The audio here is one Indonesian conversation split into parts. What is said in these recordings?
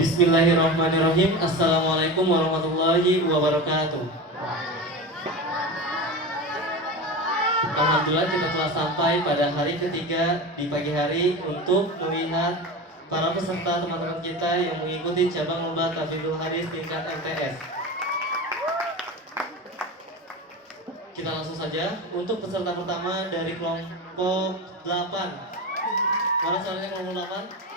Bismillahirrahmanirrahim. Assalamualaikum warahmatullahi wabarakatuh. Alhamdulillah kita telah sampai pada hari ketiga di pagi hari untuk melihat para peserta teman-teman kita yang mengikuti cabang lomba tahfidzul hadis tingkat MTS. Kita langsung saja untuk peserta pertama dari kelompok 8. Mana soalnya kelompok 8?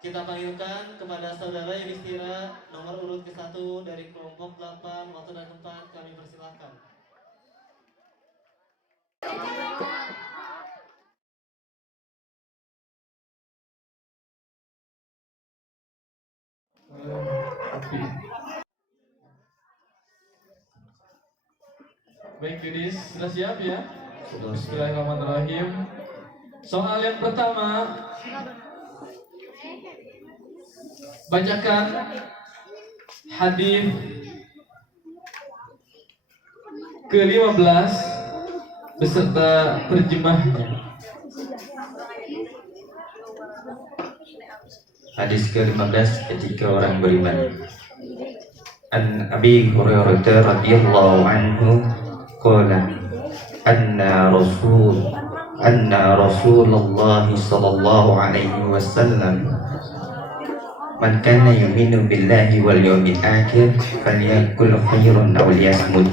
Kita panggilkan kepada saudara Yudhistira nomor urut ke-1 dari kelompok 8. Waktu dan tempat kami persilahkan. Baik, Yudis, sudah siap ya? Bismillahirrahmanirrahim. Soal yang pertama, bacakan hadis ke-15 beserta terjemahnya. Hadis ke-15 ketika orang beriman. An Abi Hurairah radhiyallahu anhu qala anna Rasulullah sallallahu alaihi wasallam man kana yu'minu billahi wal yawmil akhir falyakul khairan aw liyasmut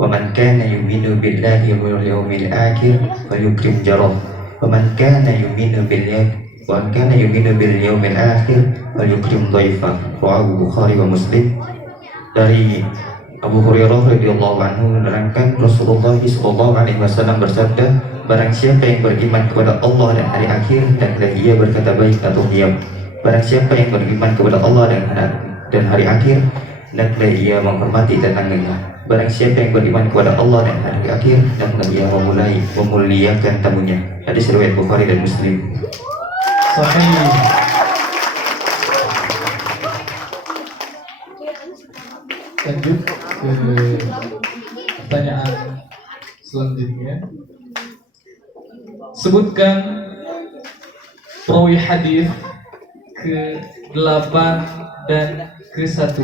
wa man kana yu'minu billahi wal yawmil akhir falyukrim jarah wa man kana yu'minu bil yawmil akhir falyukrim dhaifah. Rawahu Bukhari wa Muslim. Dari Abu Hurairah radhiyallahu anhu menerangkan Rasulullah sallallahu alaihi wasallam bersabda, barang siapa yang beriman kepada Allah dan hari akhir dan ia berkata baik atau diam. Barang siapa yang beriman kepada Allah dan hari akhir, hendaklah ia menghormati tetangganya. Barang siapa yang beriman kepada Allah dan hari akhir, hendaklah ia memuliakan tamunya. Hadis riwayat Bukhari dan Muslim. Sahih. Lanjut ke pertanyaan selanjutnya. Sebutkan perawi hadis ke-8 dan ke-1.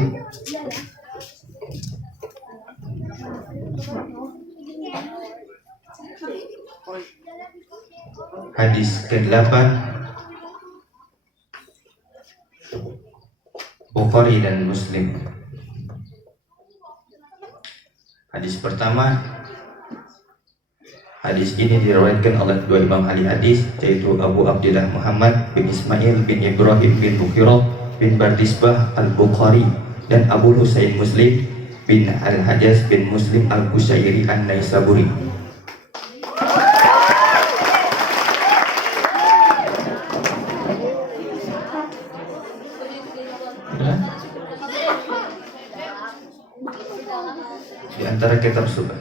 Hadis ke-8 Bukhari dan Muslim. Hadis pertama, hadis ini diriwayatkan oleh dua imam ahli hadis, yaitu Abu Abdillah Muhammad bin Ismail bin Ibrahim bin Bukhirah bin Bardisbah al-Bukhari dan Abu Husain Muslim bin al-Hajjaj bin Muslim al-Qushairi an-Naisaburi.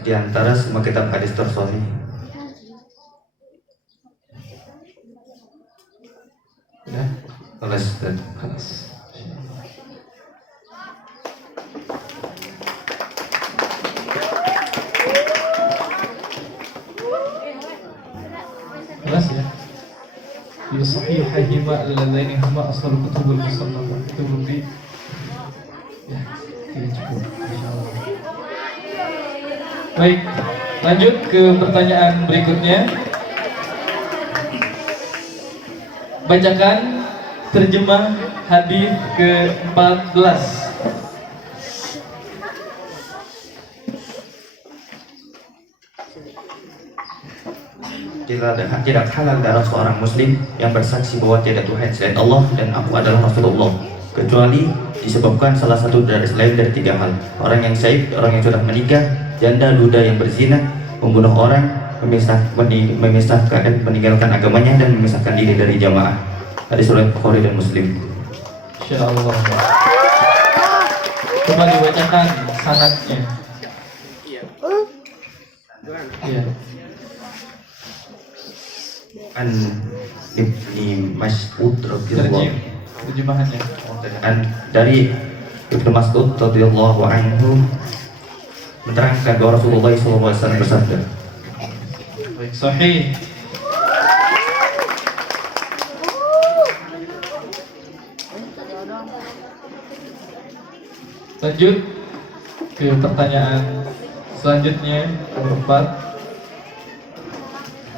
Di antara semua kitab hadis tersahih. Ya, Kelas dan kelas. Kelas ya. Di sahihahima alladaini huma asal kutubul musannafah. Itu belum di. Ya, ini cukup. Insyaallah. Baik, lanjut ke pertanyaan berikutnya. Bacakan terjemah hadis ke-14. Tidak halal darah seorang muslim yang bersaksi bahwa tiada Tuhan selain Allah dan aku adalah Rasulullah, kecuali disebabkan salah satu dari selain dari tiga hal: orang yang syahid, orang yang sudah menikah, janda duda yang berzina, membunuh orang, memisahkan dan meninggalkan agamanya dan memisahkan diri dari jamaah. Hadis riwayat Bukhari dan Muslim. Insyaallah. Coba dibacakan sanadnya. Iya. An Ibni Mas'ud radhiyallahu Terjemahannya. dari Ibnu Mas'ud radhiyallahu anhu menerangkan bahwa Rasulullah SAW bersabda. Baik, sahih. Lanjut ke pertanyaan selanjutnya, nomor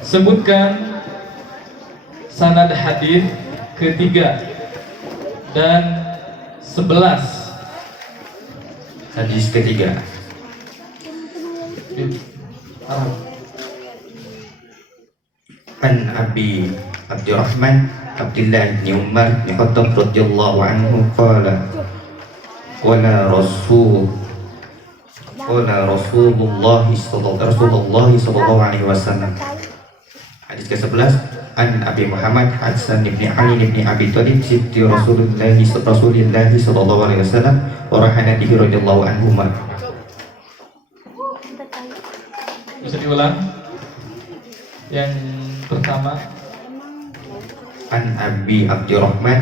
4. Sebutkan sanad hadis ketiga dan 11. Hadis ketiga. Arab. An Abi Abdurrahman Abdullah bin Umar bin Khattab radhiyallahu anhu qala qala Rasulullah sallallahu alaihi wasallam. Hadis ke-11 An Abi Muhammad Hasan bin Ali bin Abi Thalib sibti Rasulullah sallallahu alaihi wasallam wa rahanatihi radhiyallahu anhuma. Bisa diulang? Yang pertama, An Abi Abdurrahman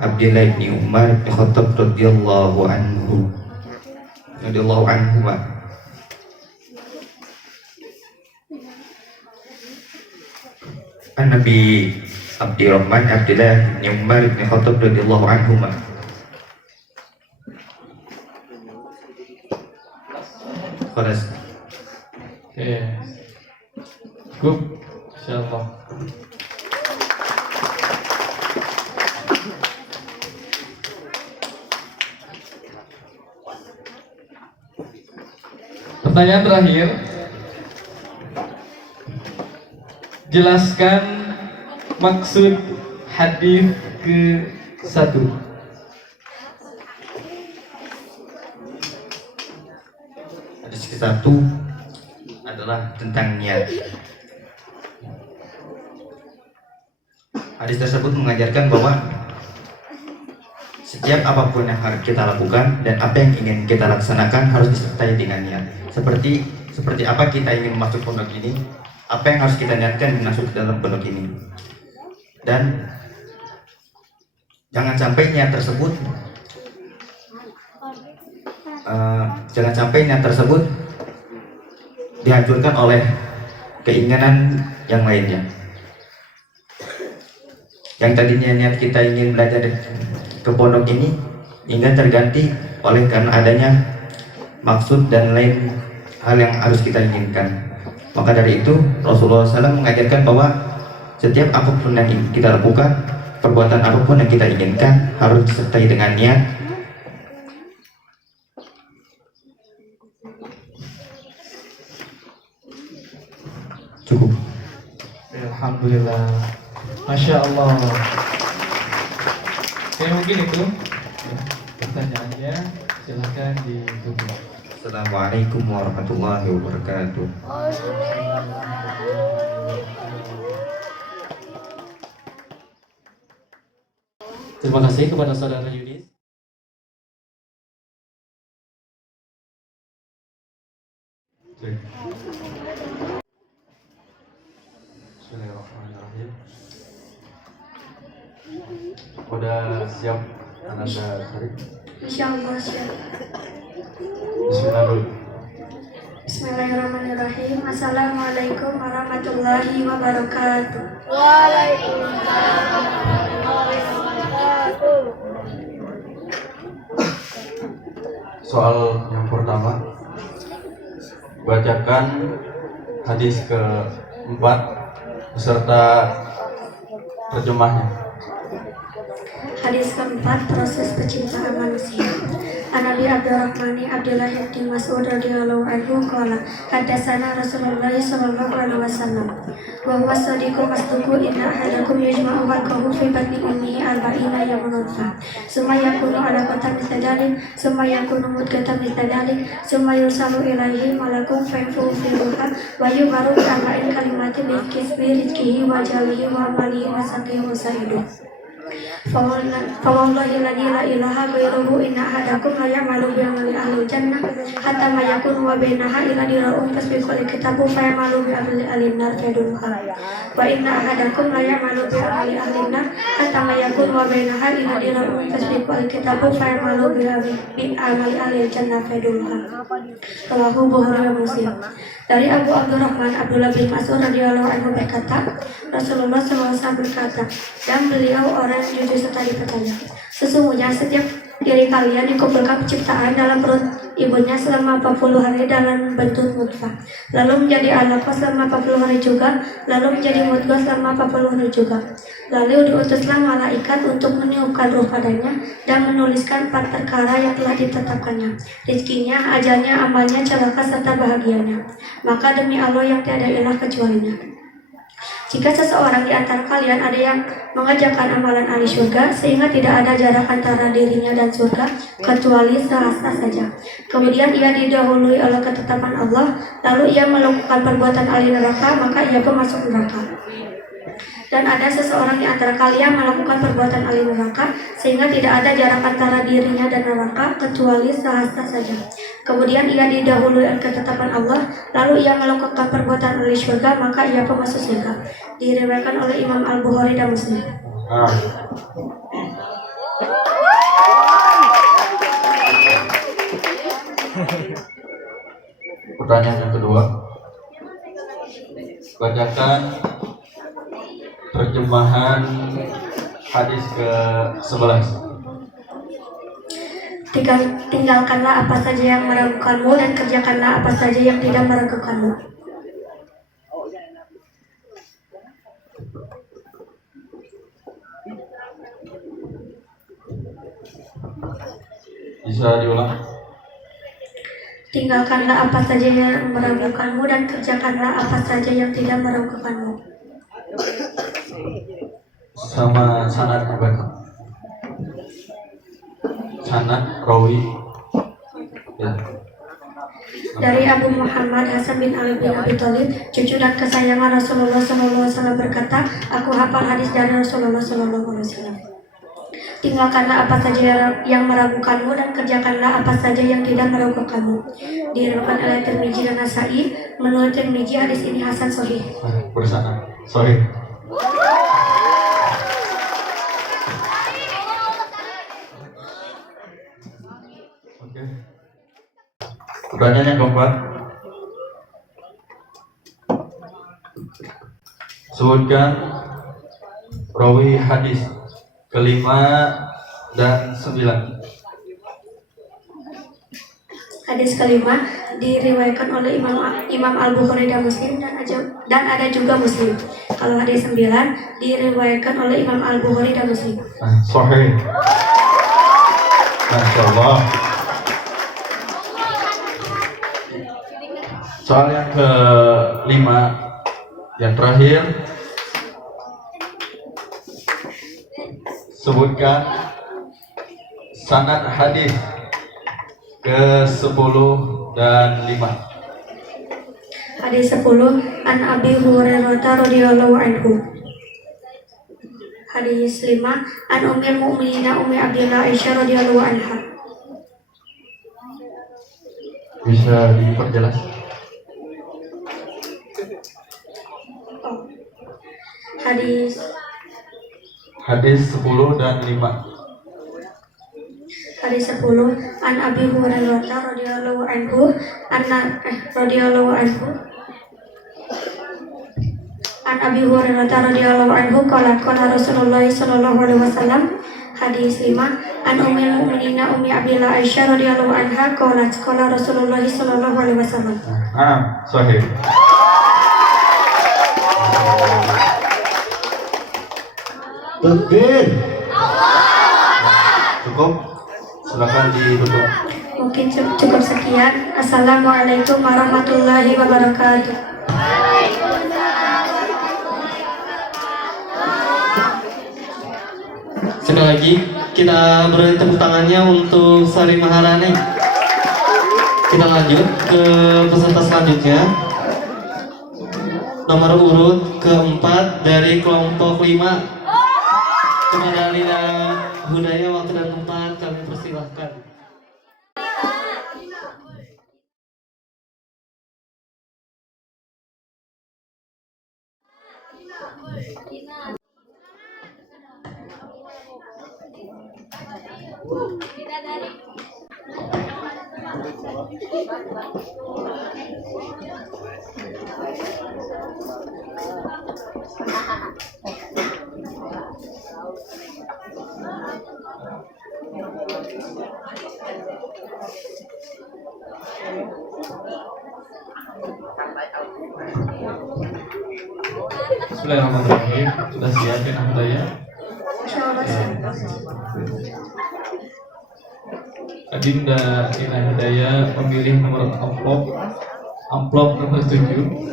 Abdullah bin Umar bin Khattab radhiyallahu anhuma. An Nabi Abdurrahman Abdullah bin Umar bin Khattab radhiyallahu anhuma. Khalas. oke, cukup, insyaallah. Pertanyaan terakhir, jelaskan maksud hadis ke-1. Hadis ke-1 adalah tentang niat. Hadis tersebut mengajarkan bahwa setiap apapun yang harus kita lakukan dan apa yang ingin kita laksanakan harus disertai dengan niat. Seperti apa kita ingin masuk pondok ini, apa yang harus kita niatkan masuk ke dalam pondok ini. Dan jangan sampai niat tersebut dihancurkan oleh keinginan yang lainnya. Yang tadinya niat kita ingin belajar ke pondok ini hingga terganti oleh karena adanya maksud dan lain hal yang harus kita inginkan. Maka dari itu Rasulullah SAW mengajarkan bahwa setiap apapun yang kita lakukan, perbuatan apapun yang kita inginkan harus disertai dengan niat. Cukup. Alhamdulillah, Masya Allah. Oke, mungkin itu pertanyaannya, silakan ditutup. Assalamualaikum warahmatullahi wabarakatuh. Terima kasih kepada saudara Yudis. Bismillahirrahmanirrahim. Udah siap Ananda Syarif? Insyaallah siap. Bismillah dulu. Bismillahirrahmanirrahim. Assalamualaikum warahmatullahi wabarakatuh. Soal yang pertama, bacakan hadis ke-4 beserta terjemahnya. Hadis keempat, proses penciptaan manusia. An Abi Abdurrahman Abdullah bin Mas'ud radhiyallahu anhu qala hadatsana Rasulullah sallallahu alaihi wasallam wa huwa shadiqul masduq inna ahadakum yajma'u khalqahu fi batni ummihi arba'ina yawman nutfah summa yakunu 'alaqatan mithla dhalik summa yakunu mudghatan mithla dhalik summa yursalu ilaihi malakun fayanfukhu fi ruha wa yubaru bi arba'in kalimatin bi kisbi rizqihi wa jalihi wa amalihi wa saqihi wa sa'iduh. Fawallahi la ilaha ghairuhu inna ahadakum la ya'malu bi amali ahli jannah hatta ma yakunu wa bainaha illa dira'un tasbiqul kitabu fa ya'malu bi amali ahli nar fayadulha wa inna ahadakum la ya'malu bi amali ahli nar hatta ma yakunu wa bainaha illa dira'un tasbiqul kitabu fa ya'malu bi amali ahli jannah fayadulha. Rawahu Bukhari wa Muslim. Dari Abu Abdurrahman Abdullah bin Mas'ud radhiyallahu anhu berkata, Rasulullah SAW berkata, dan beliau orang yang jujur serta diperkaya. Sesungguhnya setiap diri kalian dikumpulkan penciptaan dalam perut ibunya selama 40 hari dalam bentuk nutfah, lalu menjadi alaqah selama 40 hari juga, lalu menjadi mudghah selama 40 hari juga. Lalu diutuslah malaikat untuk meniupkan ruh padanya dan menuliskan 4 perkara yang telah ditetapkannya, rizkinya, ajalnya, amalnya, celaka serta bahagianya. Maka demi Allah yang tiada ilah kecualinya, jika seseorang di antara kalian ada yang mengerjakan amalan ahli surga sehingga tidak ada jarak antara dirinya dan surga kecuali sehasta saja, kemudian ia didahului oleh ketetapan Allah, lalu ia melakukan perbuatan ahli neraka, maka ia pun masuk neraka. Dan ada seseorang di antara kalian melakukan perbuatan ahli neraka sehingga tidak ada jarak antara dirinya dan neraka kecuali sehasta saja, kemudian ia didahului oleh ketetapan Allah, lalu ia melakukan perbuatan ahli surga, maka ia pun masuk surga. Diriwayatkan oleh Imam Al-Bukhari dan Muslim. Pertanyaan yang kedua, bacakan terjemahan hadis ke-11. Tinggalkanlah apa saja yang meragukanmu dan kerjakanlah apa saja yang tidak meragukanmu. Bisa diulang? Tinggalkanlah apa saja yang meragukanmu dan kerjakanlah apa saja yang tidak meragukanmu. Sama sanadnya baca. Sanad rawi. Ya. Dari Abu Muhammad Hasan bin Ali bin Abi Thalib, cucu dan kesayangan Rasulullah SAW berkata, aku hafal hadis dari Rasulullah SAW. Tinggalkanlah apa saja yang meragukanmu dan kerjakanlah apa saja yang tidak meragukanmu. Diriwayatkan oleh Tirmizi dan Nasai. Menurut Tirmizi, hadis ini hasan sahih. Bersanad sahih. Oke. Pertanyaan yang keempat, sebutkan rawi hadis kelima dan 9. Hadis kelima diriwayatkan oleh Imam Al-Bukhari dan Muslim dan ada juga Muslim. Kalau hadis 9 diriwayatkan oleh Imam Al-Bukhari dan Muslim. Sahih. Masya Allah. Soal yang kelima, yang terakhir, sebutkan sanad hadis ke-10 dan 5. Hadis 10 an Abi Hurairah radhiyallahu anhu. Hadis 5 an Ummul Mukminin Ummi Abdillah Aisyah radhiyallahu anha. Bisa diperjelas? Hadis 10 dan 5. Hadis 10 an Abi Hurairah radhiyallahu anhu an Abi Hurairah radhiyallahu anhu qala Rasulullah sallallahu alaihi wasallam. Hadis 5 an Ummul Mukminin Ummi Abdillah Aisyah radhiyallahu anha qala Rasulullah sallallahu alaihi wasallam. Sahih. Takbir. Cukup? Silakan duduk. Mungkin cukup sekian. Assalamualaikum warahmatullahi wabarakatuh. Sekali lagi kita beri tepuk tangannya untuk Sari Maharani. Kita lanjut ke peserta selanjutnya. Nomor urut keempat dari kelompok 5. Kepada Lina Hudaya, waktu dan tempat kami persilahkan. Bismillahirrahmanirrahim. Sudah siap ya Hidayah? Insyaallah siap. Adinda Ina Hidayah memilih nomor amplop nomor 7.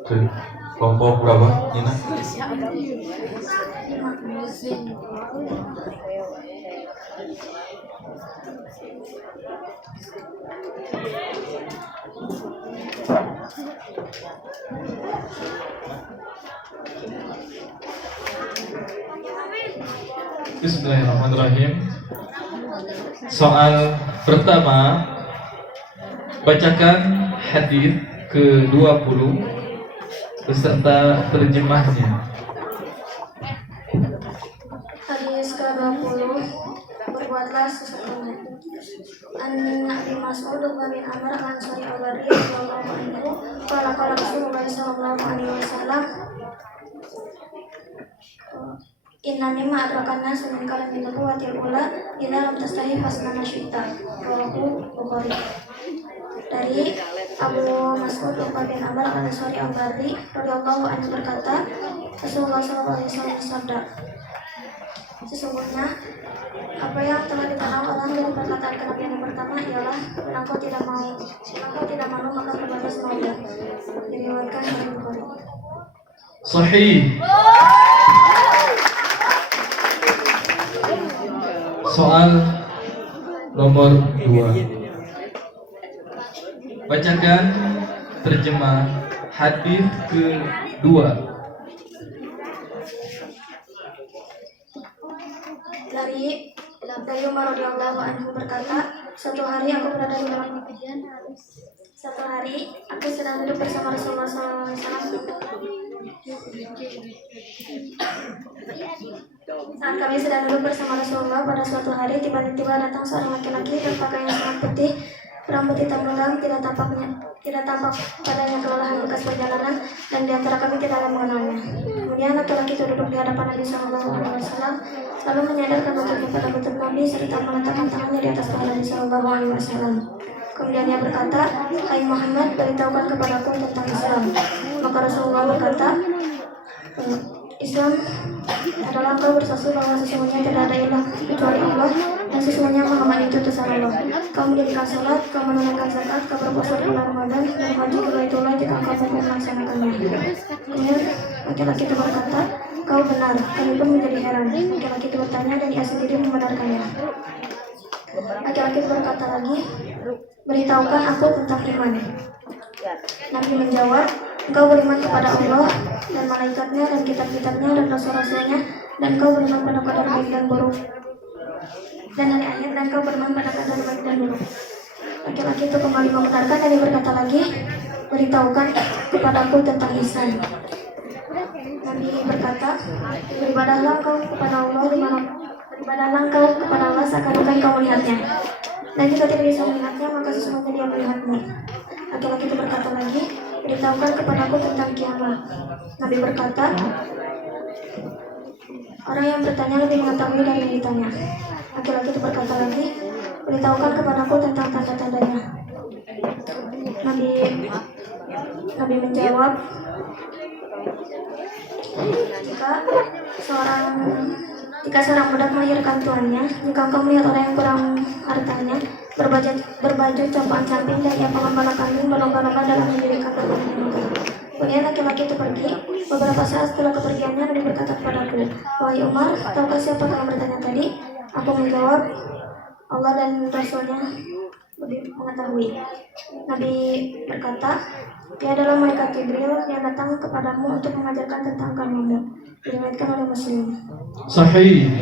Oke. Kelompok berapa, Nina? Bismillahirrahmanirrahim. Soal pertama, bacakan hadis ke-20 beserta terjemahnya. Hadis ke-20. Berbuatlah sesungguhnya. An Abi Mas'ud bin Amr Al-Ansari radhiyallahu anhu qala qala Rasulullah sallallahu alaihi wasallam Inna mimma adrakan nas min kalamin nubuwatil ula idza lam tastahi fasnana syi'ta. Rawahu Bukhari. Dari Abu Mas'ud bin Amr Al-Ansari radhiyallahu anhu berkata, Rasulullah sallallahu alaihi wasallam bersabda, sesungguhnya apa yang telah dikenal orang dari perkataan kenabian yang pertama ialah engkau tidak malu maka berbatas maulah. Diriwayatkan oleh Bukhari. Sahih. Soal nomor 2. Bacakan terjemah hadis ke-2. Dari Umar radhiyallahu anhu berkata, Suatu hari aku sedang duduk bersama Rasulullah SAW. Saat kami sedang duduk bersama Rasulullah pada suatu hari, tiba-tiba datang seorang laki-laki berpakaian sangat putih, berambut hitam renggang, tidak tampak padanya kelelahan bekas perjalanan, dan di antara kami tidak ada yang mengenalnya. Kemudian laki-laki itu duduk di hadapan Nabi SAW, lalu menyadarkan lututnya pada lutut Nabi serta meletakkan tangannya di atas paha Nabi SAW. Kemudian dia berkata, Hai Muhammad, beritahukan kepadaku tentang Islam. Maka Rasulullah berkata, Islam adalah engkau bersaksi bahwa sesungguhnya tidak ada ilah kecuali Allah dan sesungguhnya Muhammad itu utusan Allah. Kau mendirikan salat, kau menunaikan zakat, kau berpuasa di bulan Ramadan dan haji ke Baitullah jika engkau mampu melaksanakannya. Kemudian laki-laki itu berkata, kau benar. Kami pun menjadi heran. Laki-laki itu bertanya dan ia sendiri membenarkannya. Laki-laki itu berkata lagi, beritahukan aku tentang iman. Nabi menjawab, engkau beriman kepada Allah dan malaikatnya dan kitab-kitabnya dan rasul-rasulnya, dan kau beriman pada qadar baik dan buruk, dan hari akhir, dan kau beriman pada qadar baik dan buruk. Laki-laki itu kembali membenarkan dan dia berkata lagi, beritahukan kepadaku tentang ihsan. Nabi berkata, beribadahlah engkau kepada Allah seakan-akan kau melihatnya, dan jika tidak bisa melihatnya maka sesungguhnya dia melihatmu. Laki-laki itu berkata lagi, beritahukan kepadaku tentang kiamat. Nabi berkata, orang yang bertanya lebih mengetahui dari yang ditanya. Laki-laki itu berkata lagi, beritahukan kepadaku tentang tanda-tandanya. Nabi menjawab, jika seorang budak melahirkan tuannya, jika engkau melihat orang yang kurang hartanya, berbaju compang-camping dan ia pengembala kambing berlomba-lomba dalam mendirikan rumahnya. Kemudian laki-laki itu pergi. Beberapa saat setelah kepergiannya, Nabi berkata kepadaku, wahai Umar, tahukah siapa yang bertanya tadi? Aku menjawab, Allah dan Rasulnya lebih mengetahui. Nabi berkata, dia adalah malaikat Jibril yang datang kepadamu untuk mengajarkan tentang agamamu. Diriwayatkan oleh Muslim. Sahih.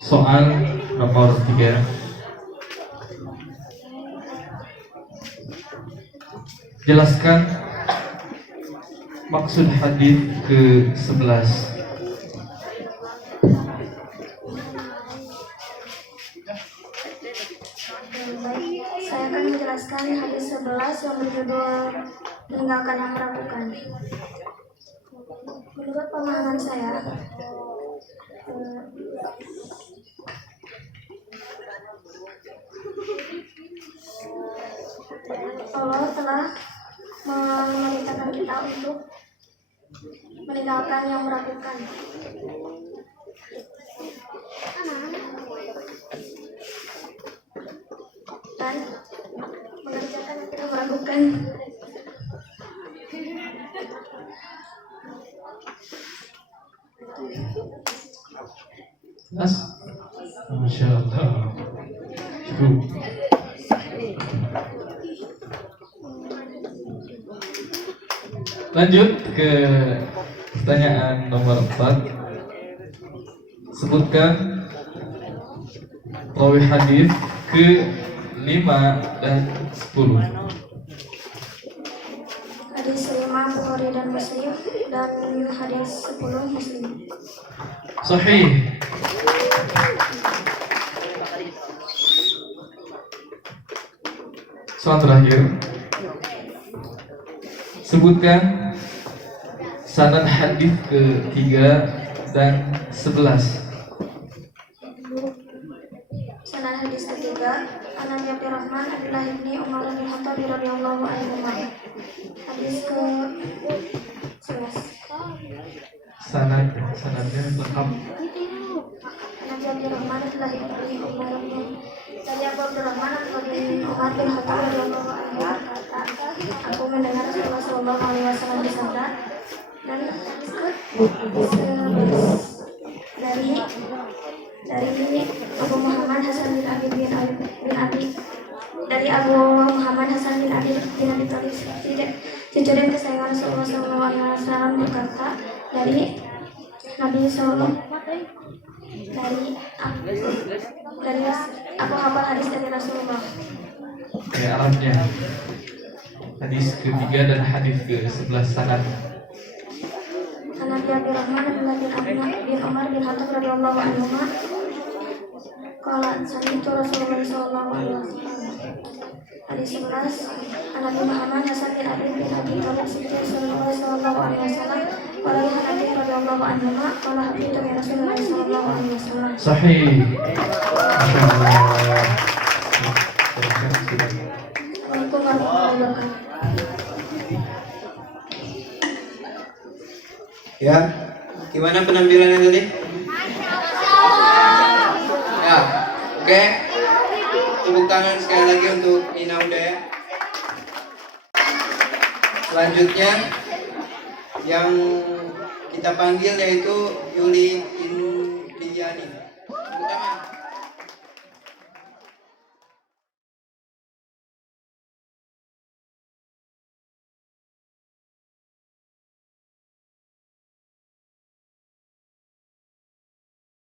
Soal nomor 3. jelaskan maksud hadis ke-11. Saya akan menjelaskan hadis 11 yang berjudul meninggalkan yang meragukan. Menurut pemahaman saya, Allah telah memerintahkan kita untuk meninggalkan yang meragukan. Dan mengerjakan yang tidak meragukan. Nas, Masya Allah. Cukup. Lanjut ke pertanyaan nomor 4. Sebutkan perawi hadis ke-5 dan 10. Hadis 5 Bukhari dan Muslim, dan hadis 10 Muslim. Sahih. Soal terakhir. Sebutkan sanad hadis ke-3 dan 11. Sanad hadis ketiga, An Abi Abdurrahman Abdullah bin Umar bin Khattab radhiyallahu anhu. Hadis ke-11. Sanadnya lengkap. An Abi Abdurrahman Abdullah bin Umar bin Dari Abu Abdurrahman Abdullah bin Umar bin Khattab radhiyallahu anhu berkata, aku mendengar Rasulullah sallallahu alaihi wasallam bersabda, dan hadis ke-11 dari Abu Muhammad Hasan bin Abi dari Abu Muhammad Hasan bin Abi Thalib, cucu dan kesayangan Rasulullah sallallahu alaihi wasallam berkata, dari Nabi sallallahu dari aku hafal hadis dari Rasulullah. Ya, Arabnya. Hadis ke-3 dan hadis ke-11 sanad. An Abi Abdurrahman bin Umar bin Khattab radhiyallahu anhu qala sami'tu Rasulullah sallallahu alaihi wasallam. Hadis 11 An Abi Muhammad Hasan bin Abi Thalib Rasulullah sallallahu alaihi wasallam qala Nabi radhiyallahu anhu qala habitu min Rasulullah sallallahu alaihi wasallam. Sahih. Masya Allah. Assalamualaikum warahmatullahi wabarakatuh. Ya, gimana penampilannya tadi? Ya, oke. Tepuk tangan sekali lagi untuk Nina Udaya. Selanjutnya yang kita panggil yaitu Yuli Indriani.